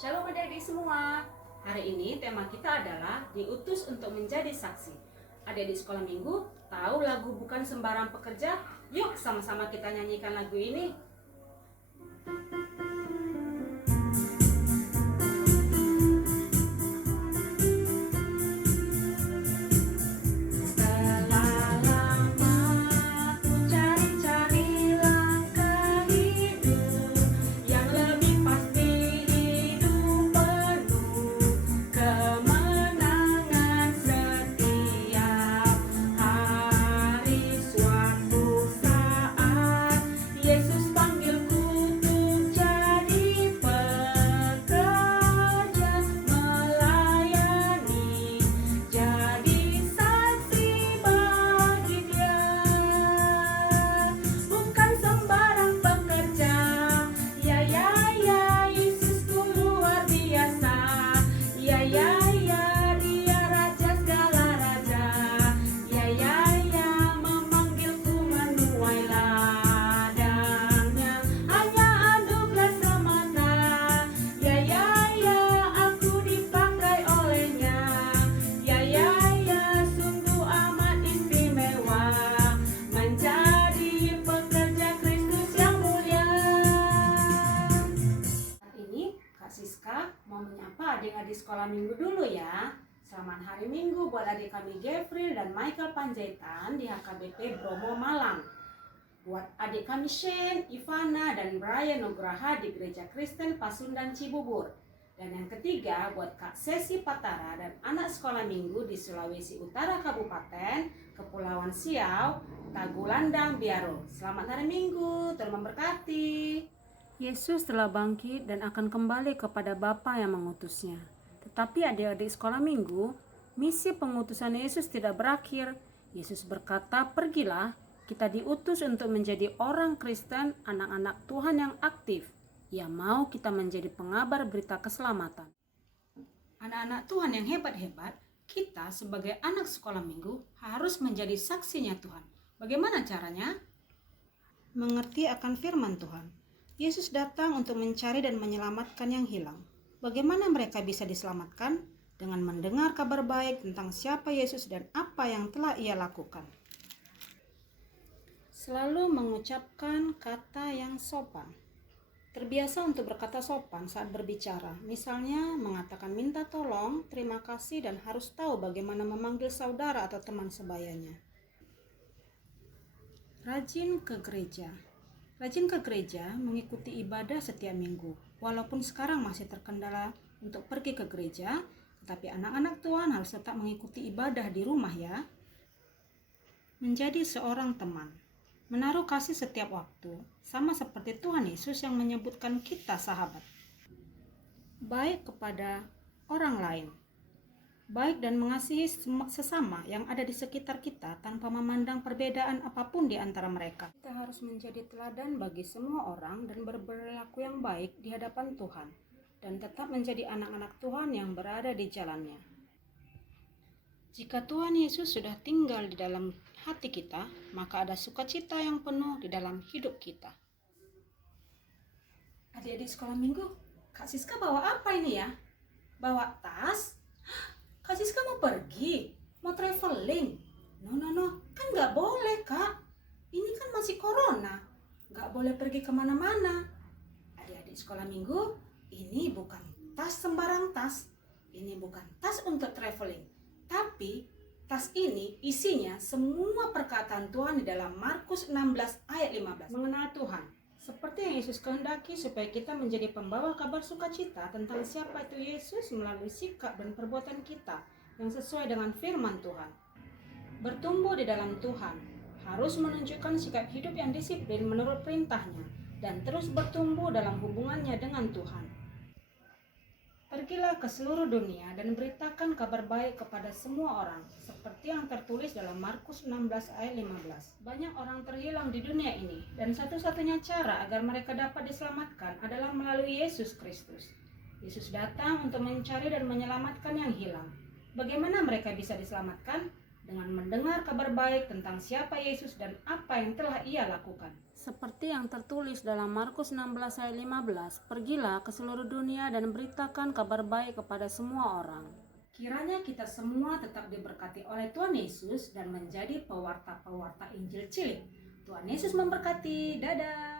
Shalom adik-adik semua. Hari ini tema kita adalah diutus untuk menjadi saksi. Adik-adik sekolah minggu, tahu lagu Bukan Sembarang Pekerja? Yuk sama-sama kita nyanyikan lagu ini. Mau menyapa adik-adik sekolah minggu dulu ya. Selamat hari Minggu buat adik kami Gabriel dan Michael Panjaitan di HKBP Bromo Malang. Buat adik kami Shane, Ivana, dan Brian Nugraha di Gereja Kristen Pasundan Cibubur. Dan yang ketiga buat Kak Sesi Patara dan anak sekolah minggu di Sulawesi Utara Kabupaten, Kepulauan Siau, Tagulandang, Biaro. Selamat hari Minggu, Tuhan memberkati. Yesus telah bangkit dan akan kembali kepada Bapa yang mengutusnya. Tetapi adik-adik sekolah minggu, misi pengutusan Yesus tidak berakhir. Yesus berkata, pergilah, kita diutus untuk menjadi orang Kristen, anak-anak Tuhan yang aktif. Ia mau kita menjadi pengabar berita keselamatan. Anak-anak Tuhan yang hebat-hebat, kita sebagai anak sekolah minggu harus menjadi saksinya Tuhan. Bagaimana caranya? Mengerti akan firman Tuhan. Yesus datang untuk mencari dan menyelamatkan yang hilang. Bagaimana mereka bisa diselamatkan? Dengan mendengar kabar baik tentang siapa Yesus dan apa yang telah Ia lakukan. Selalu mengucapkan kata yang sopan. Terbiasa untuk berkata sopan saat berbicara. Misalnya mengatakan minta tolong, terima kasih, dan harus tahu bagaimana memanggil saudara atau teman sebayanya. Rajin ke gereja. Rajin ke gereja mengikuti ibadah setiap minggu. Walaupun sekarang masih terkendala untuk pergi ke gereja, tetapi anak-anak Tuhan harus tetap mengikuti ibadah di rumah ya. Menjadi seorang teman. Menaruh kasih setiap waktu, sama seperti Tuhan Yesus yang menyebutkan kita sahabat. Baik kepada orang lain. Baik dan mengasihi sesama yang ada di sekitar kita tanpa memandang perbedaan apapun di antara mereka. Kita harus menjadi teladan bagi semua orang dan berperilaku yang baik di hadapan Tuhan dan tetap menjadi anak-anak Tuhan yang berada di jalannya. Jika Tuhan Yesus sudah tinggal di dalam hati kita, maka ada sukacita yang penuh di dalam hidup kita. Adik-adik sekolah minggu, Kak Siska bawa apa ini ya? Bawa tas? Kak Siska mau pergi, mau traveling. No, kan nggak boleh Kak. Ini kan masih corona, nggak boleh pergi kemana-mana. Adik-adik sekolah minggu, ini bukan tas sembarang tas. Ini bukan tas untuk traveling. Tapi tas ini isinya semua perkataan Tuhan di dalam Markus 16 ayat 15. Mengenal Tuhan. Seperti yang Yesus kehendaki supaya kita menjadi pembawa kabar sukacita tentang siapa itu Yesus melalui sikap dan perbuatan kita yang sesuai dengan firman Tuhan. Bertumbuh di dalam Tuhan, harus menunjukkan sikap hidup yang disiplin menurut perintahnya dan terus bertumbuh dalam hubungannya dengan Tuhan. Pergilah ke seluruh dunia dan beritakan kabar baik kepada semua orang, seperti yang tertulis dalam Markus 16 ayat 15. Banyak orang terhilang di dunia ini, dan satu-satunya cara agar mereka dapat diselamatkan adalah melalui Yesus Kristus. Yesus datang untuk mencari dan menyelamatkan yang hilang. Bagaimana mereka bisa diselamatkan? dengan mendengar kabar baik tentang siapa Yesus dan apa yang telah Ia lakukan. Seperti yang tertulis dalam Markus 16 ayat 15, pergilah ke seluruh dunia dan beritakan kabar baik kepada semua orang. Kiranya kita semua tetap diberkati oleh Tuhan Yesus dan menjadi pewarta-pewarta Injil cilik. Tuhan Yesus memberkati. Dadah.